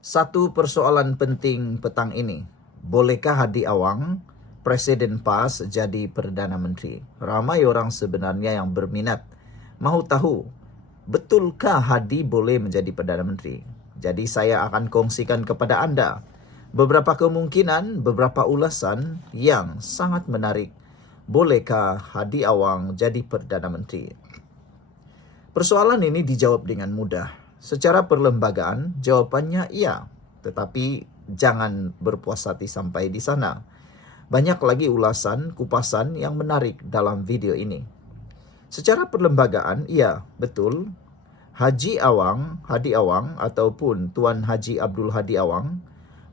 Satu persoalan penting petang ini. Bolehkah Hadi Awang, Presiden PAS, jadi Perdana Menteri? Ramai orang sebenarnya yang berminat mahu tahu, betulkah Hadi boleh menjadi Perdana Menteri? Jadi saya akan kongsikan kepada anda beberapa kemungkinan, beberapa ulasan yang sangat menarik. Bolehkah Hadi Awang jadi Perdana Menteri? Persoalan ini dijawab dengan mudah. Secara perlembagaan, jawabannya iya. Tetapi jangan berpuas hati sampai di sana. Banyak lagi ulasan, kupasan yang menarik dalam video ini. Secara perlembagaan, iya, betul. Hadi Awang ataupun Tuan Haji Abdul Hadi Awang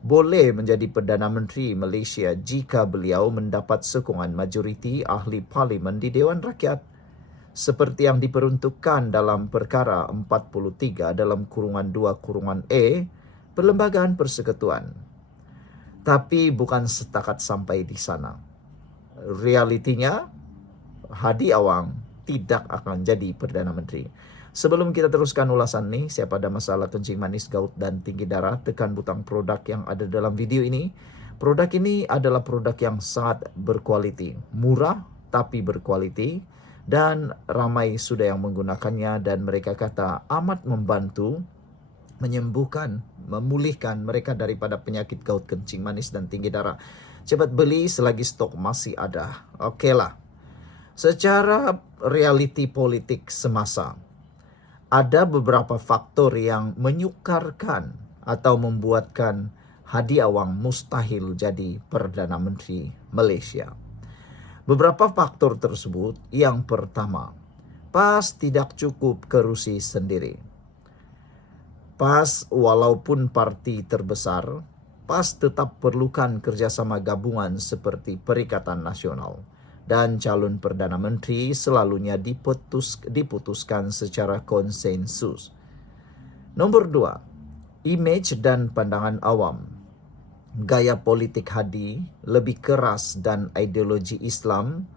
boleh menjadi Perdana Menteri Malaysia jika beliau mendapat sokongan majoriti ahli parlimen di Dewan Rakyat, seperti yang diperuntukkan dalam perkara 43 dalam kurungan 2 kurungan E Perlembagaan Persekutuan. Tapi bukan setakat sampai di sana. Realitinya, Hadi Awang tidak akan jadi Perdana Menteri. Sebelum kita teruskan ulasan ini, siapa ada masalah kencing manis, gout dan tinggi darah, tekan butang produk yang ada dalam video ini. Produk ini adalah produk yang sangat berkualiti, murah tapi berkualiti, dan ramai sudah yang menggunakannya dan mereka kata amat membantu menyembuhkan, memulihkan mereka daripada penyakit gout, kencing manis dan tinggi darah. Cepat beli selagi stok masih ada. Okeylah. Secara realiti politik semasa, ada beberapa faktor yang menyukarkan atau membuatkan Hadi Awang mustahil jadi Perdana Menteri Malaysia. Beberapa faktor tersebut, yang pertama, PAS tidak cukup kerusi sendiri. PAS walaupun parti terbesar, PAS tetap perlukan kerjasama gabungan seperti Perikatan Nasional, dan calon Perdana Menteri selalunya diputuskan secara konsensus. Nombor 2, imej dan pandangan awam. Gaya politik Hadi lebih keras dan ideologi Islam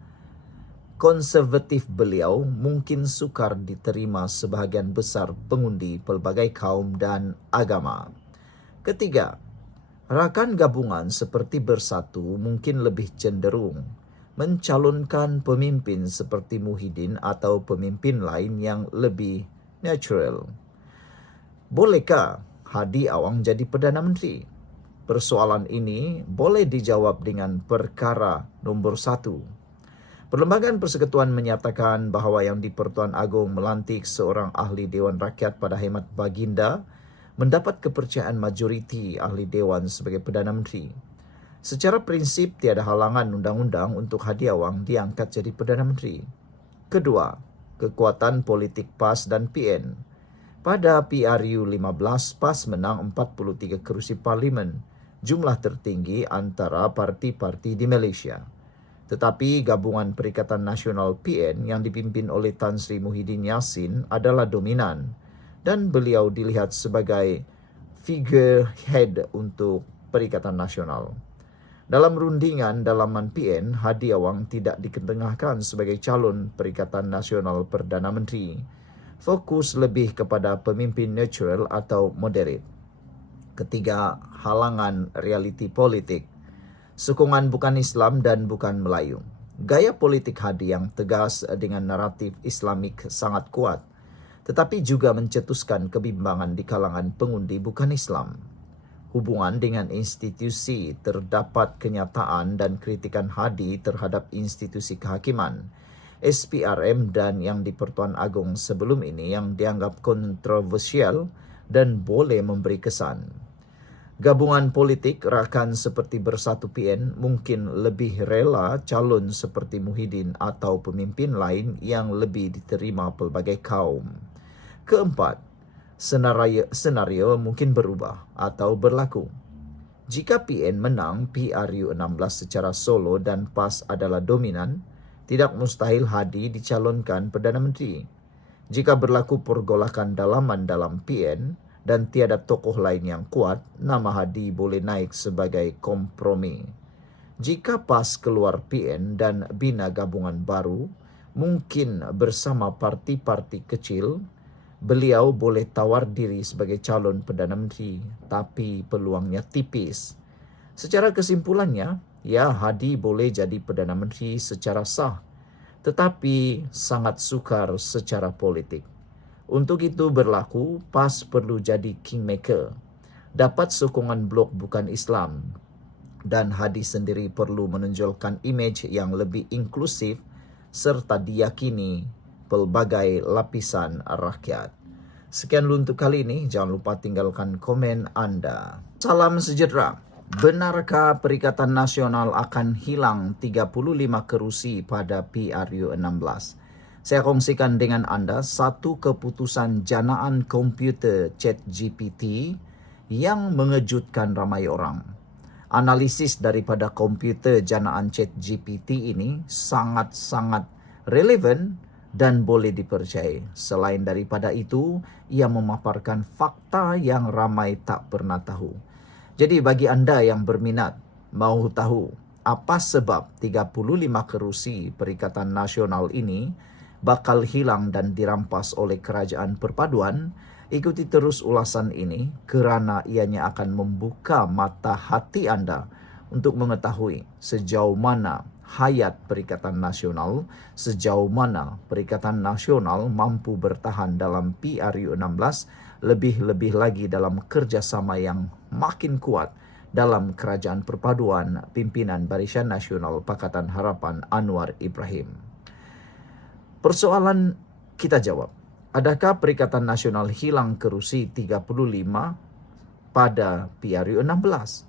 konservatif beliau mungkin sukar diterima sebahagian besar pengundi pelbagai kaum dan agama. Ketiga, rakan gabungan seperti Bersatu mungkin lebih cenderung mencalonkan pemimpin seperti Muhyiddin atau pemimpin lain yang lebih natural. Bolehkah Hadi Awang jadi Perdana Menteri? Persoalan ini boleh dijawab dengan perkara nombor 1. Perlembagaan Persekutuan menyatakan bahawa Yang di-Pertuan Agong melantik seorang ahli Dewan Rakyat pada khidmat baginda mendapat kepercayaan majoriti ahli Dewan sebagai Perdana Menteri. Secara prinsip, tiada halangan undang-undang untuk Hadi Awang diangkat jadi Perdana Menteri. Kedua, kekuatan politik PAS dan PN. Pada PRU 15, PAS menang 43 kerusi parlimen, jumlah tertinggi antara parti-parti di Malaysia. Tetapi gabungan Perikatan Nasional PN yang dipimpin oleh Tan Sri Muhyiddin Yassin adalah dominan dan beliau dilihat sebagai figurehead untuk Perikatan Nasional. Dalam rundingan dalaman PN, Hadi Awang tidak diketengahkan sebagai calon Perikatan Nasional Perdana Menteri. Fokus lebih kepada pemimpin natural atau moderate. Ketiga, halangan realiti politik. Sokongan bukan Islam dan bukan Melayu. Gaya politik Hadi yang tegas dengan naratif Islamik sangat kuat, tetapi juga mencetuskan kebimbangan di kalangan pengundi bukan Islam. Hubungan dengan institusi, terdapat kenyataan dan kritikan Hadi terhadap institusi kehakiman, SPRM dan Yang di-Pertuan Agong sebelum ini yang dianggap kontroversial dan boleh memberi kesan. Gabungan politik rakan seperti Bersatu PN mungkin lebih rela calon seperti Muhyiddin atau pemimpin lain yang lebih diterima pelbagai kaum. Keempat, senario mungkin berubah atau berlaku. Jika PN menang PRU 16 secara solo dan PAS adalah dominan, tidak mustahil Hadi dicalonkan Perdana Menteri. Jika berlaku pergolakan dalaman dalam PN, dan tiada tokoh lain yang kuat, nama Hadi boleh naik sebagai kompromi. Jika PAS keluar PN dan bina gabungan baru, mungkin bersama parti-parti kecil, beliau boleh tawar diri sebagai calon Perdana Menteri, tapi peluangnya tipis. Secara kesimpulannya, ya, Hadi boleh jadi Perdana Menteri secara sah, tetapi sangat sukar secara politik. Untuk itu berlaku, PAS perlu jadi kingmaker, dapat sokongan blok bukan Islam, dan Hadi sendiri perlu menonjolkan imej yang lebih inklusif serta diyakini pelbagai lapisan rakyat. Sekian dulu untuk kali ini. Jangan lupa tinggalkan komen Anda. Salam sejahtera. Benarkah Perikatan Nasional akan hilang 35 kerusi pada PRU 16? Saya kongsikan dengan Anda satu keputusan janaan komputer ChatGPT yang mengejutkan ramai orang. Analisis daripada komputer janaan ChatGPT ini sangat-sangat relevan dan boleh dipercayai. Selain daripada itu, ia memaparkan fakta yang ramai tak pernah tahu. Jadi bagi anda yang berminat mahu tahu apa sebab 35 kerusi Perikatan Nasional ini bakal hilang dan dirampas oleh Kerajaan Perpaduan, ikuti terus ulasan ini kerana ianya akan membuka mata hati anda untuk mengetahui sejauh mana hayat Perikatan Nasional, sejauh mana Perikatan Nasional mampu bertahan dalam PRU 16, lebih-lebih lagi dalam kerjasama yang makin kuat dalam Kerajaan Perpaduan pimpinan Barisan Nasional Pakatan Harapan Anwar Ibrahim. Persoalan kita jawab, adakah Perikatan Nasional hilang kerusi 35 pada PRU 16?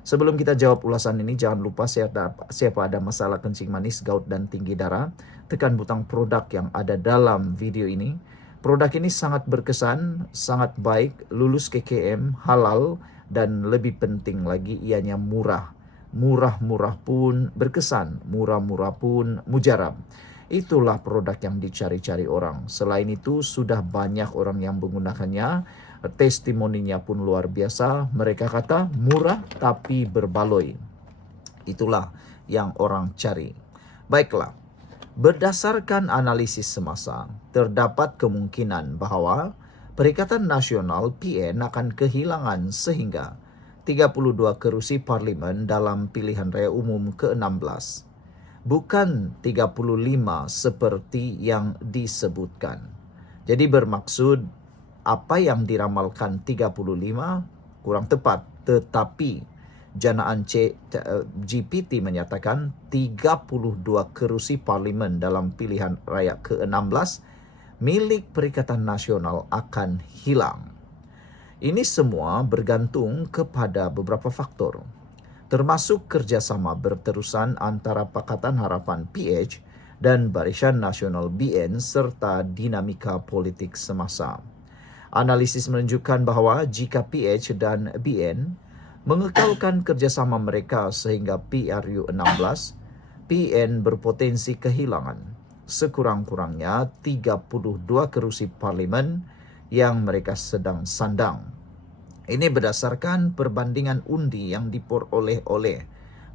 Sebelum kita jawab ulasan ini, jangan lupa siapa ada masalah kencing manis, gout dan tinggi darah, tekan butang produk yang ada dalam video ini. Produk ini sangat berkesan, sangat baik, lulus KKM, halal, dan lebih penting lagi ianya murah. Murah-murah pun berkesan, murah-murah pun mujarab. Itulah produk yang dicari-cari orang. Selain itu, sudah banyak orang yang menggunakannya. Testimoninya pun luar biasa. Mereka kata murah tapi berbaloi. Itulah yang orang cari. Baiklah, berdasarkan analisis semasa, terdapat kemungkinan bahawa Perikatan Nasional PN akan kehilangan sehingga 32 kerusi parlimen dalam pilihan raya umum ke-16. Bukan 35 seperti yang disebutkan. Jadi bermaksud apa yang diramalkan 35 kurang tepat, tetapi janaan GPT menyatakan 32 kerusi parlimen dalam pilihan raya ke-16 milik Perikatan Nasional akan hilang. Ini semua bergantung kepada beberapa faktor, termasuk kerjasama berterusan antara Pakatan Harapan PH dan Barisan Nasional BN serta dinamika politik semasa. Analisis menunjukkan bahawa jika PH dan BN mengekalkan kerjasama mereka sehingga PRU 16, PN berpotensi kehilangan sekurang-kurangnya 32 kerusi parlimen yang mereka sedang sandang. Ini berdasarkan perbandingan undi yang diperoleh oleh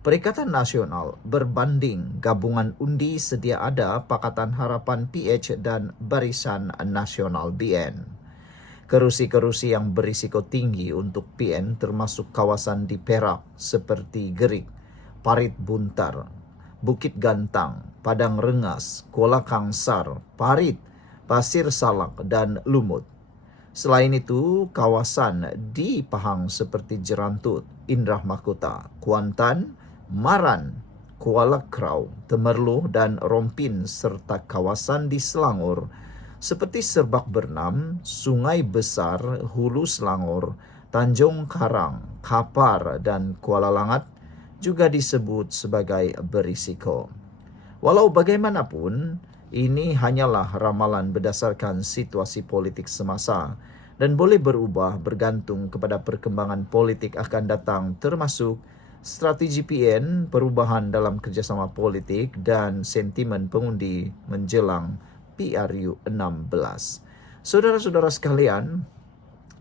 Perikatan Nasional berbanding gabungan undi sedia ada Pakatan Harapan PH dan Barisan Nasional BN. Kerusi-kerusi yang berisiko tinggi untuk PN termasuk kawasan di Perak seperti Gerik, Parit Buntar, Bukit Gantang, Padang Rengas, Kuala Kangsar, Parit, Pasir Salak dan Lumut. Selain itu, kawasan di Pahang seperti Jerantut, Indrah Mahkota, Kuantan, Maran, Kuala Krau, Temerloh dan Rompin serta kawasan di Selangor seperti Serbak Bernam, Sungai Besar, Hulu Selangor, Tanjung Karang, Kapar dan Kuala Langat juga disebut sebagai berisiko. Walau bagaimanapun, ini hanyalah ramalan berdasarkan situasi politik semasa dan boleh berubah bergantung kepada perkembangan politik akan datang termasuk strategi PN, perubahan dalam kerjasama politik dan sentimen pengundi menjelang PRU 16. Saudara-saudara sekalian,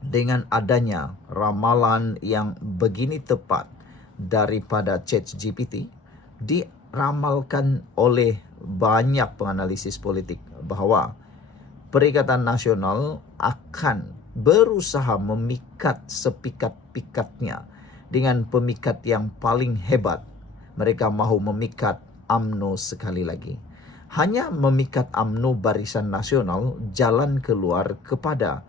dengan adanya ramalan yang begini tepat daripada ChatGPT, diramalkan oleh banyak penganalisis politik bahawa Perikatan Nasional akan berusaha memikat sepikat-pikatnya dengan pemikat yang paling hebat. Mereka mahu memikat UMNO sekali lagi. Hanya memikat UMNO Barisan Nasional jalan keluar kepada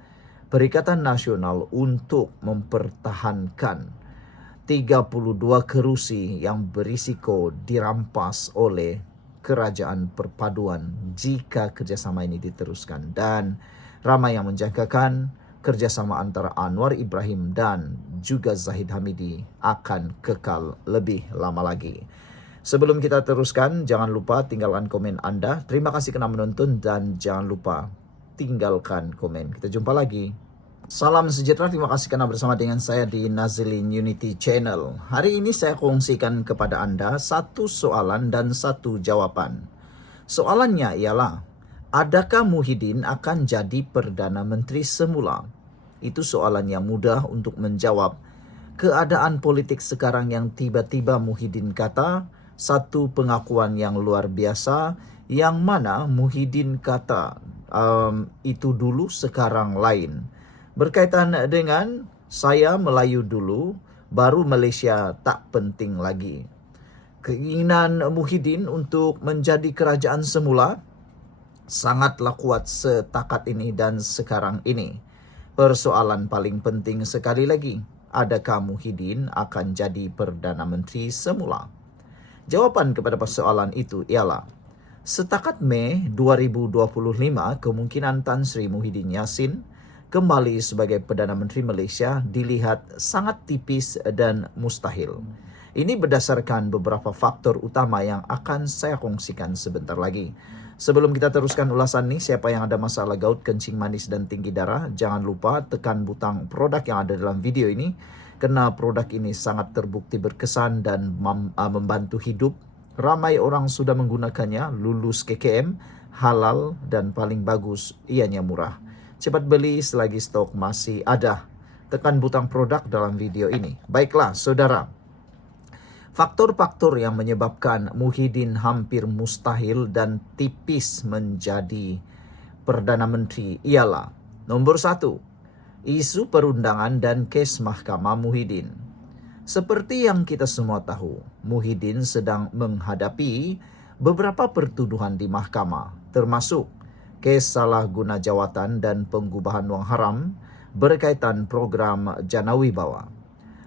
Perikatan Nasional untuk mempertahankan 32 kerusi yang berisiko dirampas oleh Kerajaan Perpaduan jika kerjasama ini diteruskan. Dan ramai yang menjangkakan kerjasama antara Anwar Ibrahim dan juga Zahid Hamidi akan kekal lebih lama lagi. Sebelum kita teruskan, jangan lupa tinggalkan komen Anda. Terima kasih kerana menonton dan jangan lupa tinggalkan komen. Kita jumpa lagi. Salam sejahtera, terima kasih kerana bersama dengan saya di Nazilin Unity Channel. Hari ini saya kongsikan kepada Anda satu soalan dan satu jawaban. Soalannya ialah, adakah Muhyiddin akan jadi Perdana Menteri semula? Itu soalan yang mudah untuk menjawab keadaan politik sekarang yang tiba-tiba Muhyiddin kata satu pengakuan yang luar biasa, yang mana Muhyiddin kata itu dulu sekarang lain. Berkaitan dengan saya Melayu dulu, baru Malaysia tak penting lagi. Keinginan Muhyiddin untuk menjadi kerajaan semula sangatlah kuat setakat ini dan sekarang ini. Persoalan paling penting sekali lagi, adakah Muhyiddin akan jadi Perdana Menteri semula? Jawapan kepada persoalan itu ialah, setakat Mei 2025, kemungkinan Tan Sri Muhyiddin Yassin kembali sebagai Perdana Menteri Malaysia dilihat sangat tipis dan mustahil. Ini berdasarkan beberapa faktor utama yang akan saya kongsikan sebentar lagi. Sebelum kita teruskan ulasan ini, siapa yang ada masalah gout, kencing manis dan tinggi darah, jangan lupa tekan butang produk yang ada dalam video ini, kerana produk ini sangat terbukti berkesan dan membantu hidup. Ramai orang sudah menggunakannya, lulus KKM, halal dan paling bagus, ianya murah. Cepat beli selagi stok masih ada. Tekan butang produk dalam video ini. Baiklah, saudara. Faktor-faktor yang menyebabkan Muhyiddin hampir mustahil dan tipis menjadi Perdana Menteri ialah, nombor 1, isu perundangan dan kes Mahkamah Muhyiddin. Seperti yang kita semua tahu, Muhyiddin sedang menghadapi beberapa pertuduhan di mahkamah, termasuk kes salah guna jawatan dan penggubahan wang haram berkaitan program Janawibawa.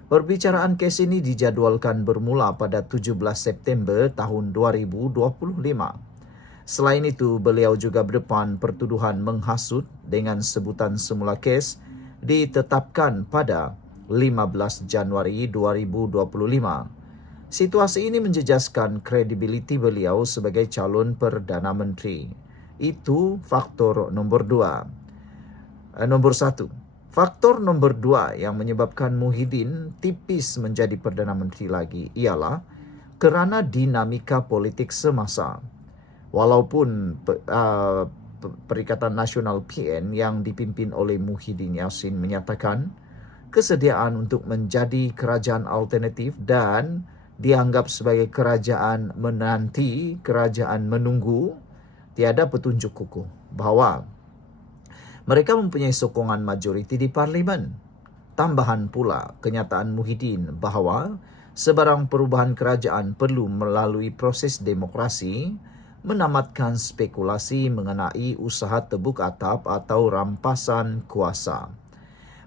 Perbicaraan kes ini dijadualkan bermula pada 17 September tahun 2025. Selain itu, beliau juga berdepan pertuduhan menghasut dengan sebutan semula kes ditetapkan pada 15 Januari 2025. Situasi ini menjejaskan kredibiliti beliau sebagai calon Perdana Menteri. Itu faktor nomor 2. Nomor 1. Faktor nomor 2 yang menyebabkan Muhyiddin tipis menjadi Perdana Menteri lagi ialah kerana dinamika politik semasa. Walaupun Perikatan Nasional PN yang dipimpin oleh Muhyiddin Yassin menyatakan kesediaan untuk menjadi kerajaan alternatif dan dianggap sebagai kerajaan menanti, kerajaan menunggu, tiada petunjuk kukuh bahawa mereka mempunyai sokongan majoriti di Parlimen. Tambahan pula kenyataan Muhyiddin bahawa sebarang perubahan kerajaan perlu melalui proses demokrasi menamatkan spekulasi mengenai usaha tebuk atap atau rampasan kuasa.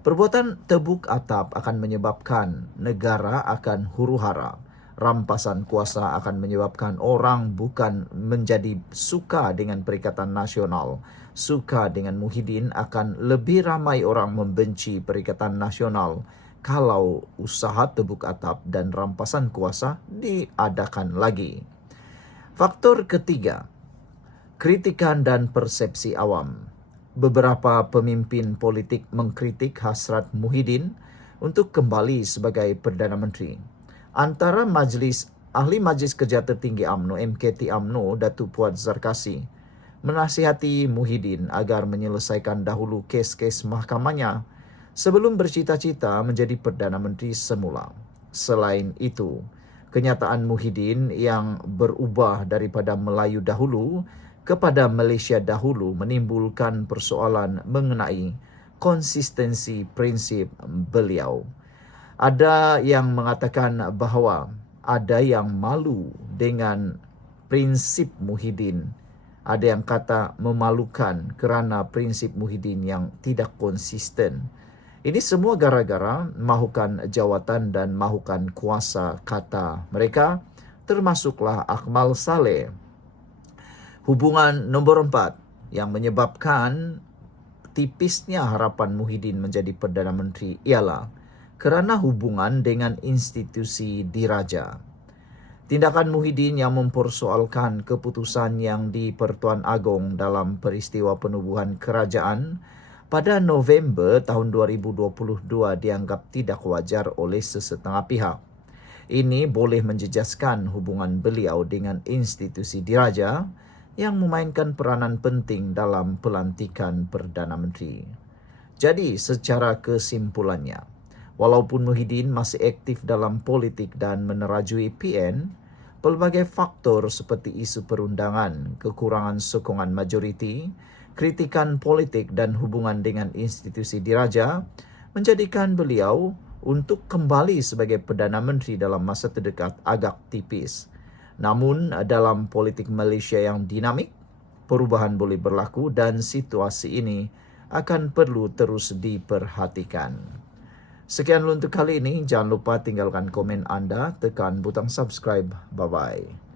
Perbuatan tebuk atap akan menyebabkan negara akan huru-hara. Rampasan kuasa akan menyebabkan orang bukan menjadi suka dengan Perikatan Nasional, suka dengan Muhyiddin. Akan lebih ramai orang membenci Perikatan Nasional kalau usaha tebuk atap dan rampasan kuasa diadakan lagi. Faktor ketiga, kritikan dan persepsi awam. Beberapa pemimpin politik mengkritik hasrat Muhyiddin untuk kembali sebagai Perdana Menteri. Antara Ahli Majlis Kerja Tertinggi UMNO, MKT UMNO, Datuk Puat Zarkasi, menasihati Muhyiddin agar menyelesaikan dahulu kes-kes mahkamahnya sebelum bercita-cita menjadi Perdana Menteri semula. Selain itu, kenyataan Muhyiddin yang berubah daripada Melayu dahulu kepada Malaysia dahulu menimbulkan persoalan mengenai konsistensi prinsip beliau. Ada yang mengatakan bahawa ada yang malu dengan prinsip Muhyiddin. Ada yang kata memalukan kerana prinsip Muhyiddin yang tidak konsisten. Ini semua gara-gara mahukan jawatan dan mahukan kuasa kata mereka, termasuklah Akmal Saleh. Hubungan nombor 4 yang menyebabkan tipisnya harapan Muhyiddin menjadi Perdana Menteri ialah kerana hubungan dengan institusi diraja. Tindakan Muhyiddin yang mempersoalkan keputusan yang di Pertuan Agong dalam peristiwa penubuhan kerajaan pada November tahun 2022 dianggap tidak wajar oleh sesetengah pihak. Ini boleh menjejaskan hubungan beliau dengan institusi diraja yang memainkan peranan penting dalam pelantikan Perdana Menteri. Jadi, secara kesimpulannya, walaupun Muhyiddin masih aktif dalam politik dan menerajui PN, pelbagai faktor seperti isu perundangan, kekurangan sokongan majoriti, kritikan politik dan hubungan dengan institusi diraja menjadikan beliau untuk kembali sebagai Perdana Menteri dalam masa terdekat agak tipis. Namun dalam politik Malaysia yang dinamik, perubahan boleh berlaku dan situasi ini akan perlu terus diperhatikan. Sekian untuk kali ini. Jangan lupa tinggalkan komen anda, tekan butang subscribe. Bye-bye.